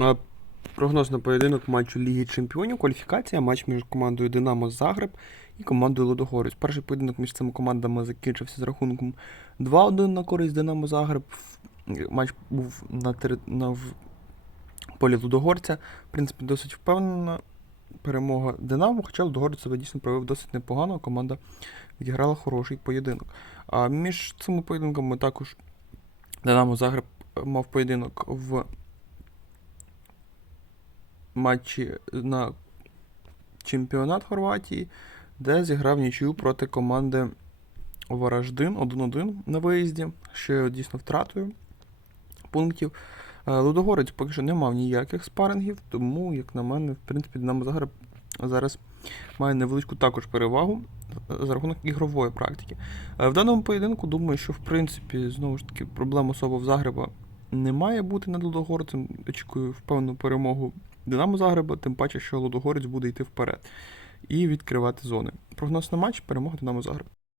Е, Прогноз на поєдинок матчу Ліги Чемпіонів. Кваліфікація. Матч між командою Динамо Загреб і командою Лудогорець. Перший поєдинок між цими командами закінчився з рахунком 2-1 на користь Динамо Загреб. Матч був на, тери... на в... полі Лудогорця. В принципі, досить впевнена перемога Динамо, хоча Лудогорець себе дійсно провів досить непогано. Команда відіграла хороший поєдинок. А між цими поєдинками також Динамо Загреб мав поєдинок в матчі на чемпіонат Хорватії, де зіграв нічию проти команди Ворождин 1-1 на виїзді, що є дійсно втратою пунктів. Е, Лудогорець поки що не мав ніяких спарингів, тому, як на мене, в принципі, Динамо зараз має невеличку також перевагу е, за рахунок ігрової практики. Е, В даному поєдинку думаю, що в принципі знову ж таки проблем особо в Загреба не має бути над Лудогорцем. Очікую впевнену перемогу Динамо Загреба, тим паче, що Лудогорець буде йти вперед і відкривати зони. Прогноз на матч перемога Динамо Загреб.